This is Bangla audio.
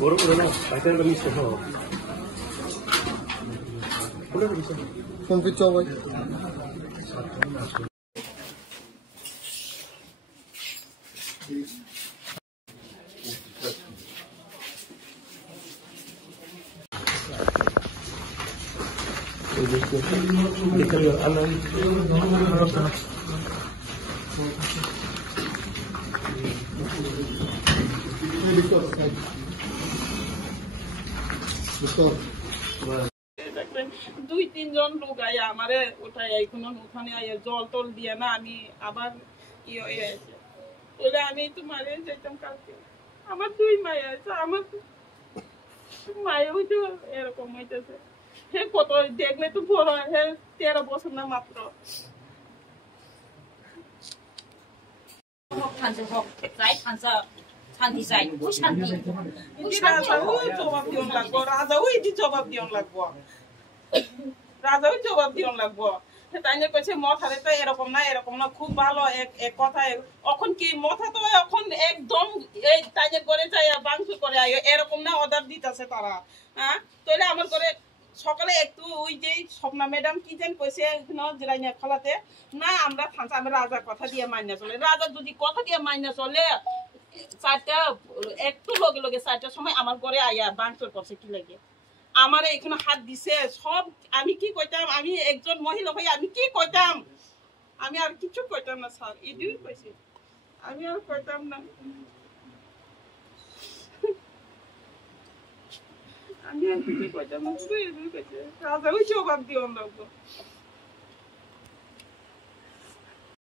বড় করে না পাইকারি দাম নিচ্ছে কোন পিচ্ছ ভাই দুই তিনজন লোক আয়া আমারে ওঠাই ওখানে জল টল দিয়ে না আমি আবার ইয়ে হয়ে আছে বলে আমি তো মারে যেতাম কালকে আমার দুই মায়ে আছে আমার মায়ে হইতে এরকম হইতেছে হে কত দেখলে তো বড় হে 13 বছর না মাত্র জবাব দিয়ন লাগবো রাজাও এটি জবাব দিয়ন লাগবো তাই কইছে মথারে তো এরকম না খুব ভালো এক কথায় এখন কি মথা তো এখন একদম এই তাই করে যাই বাংশ করে এরকম না অর্ডার দিতেছে তারা হ্যাঁ তাহলে আমার করে সকালে একটু ওই যে স্বপ্না ম্যাডাম কি যেন কইছে জিরাইনা খোলাতে না আমরা থানসা আমি রাজার কথা দিয়ে মাইনা চলে রাজা যদি কথা দিয়ে মাইনা চলে চারটা একটু লগে লগে চারটার সময় আমার ঘরে আইয়া বাংশর করছে কি লাগে আমার এখানে হাত দিছে সব আমি কি কইতাম আমি একজন মহিলা হই আমি কি কইতাম আমি আর কিছু কইতাম না স্যার এদিই কইছে আমি আর কইতাম না আমি আর কিছু কইতাম না তুই এদিই কইছে রাজা ওই জবাব দিও না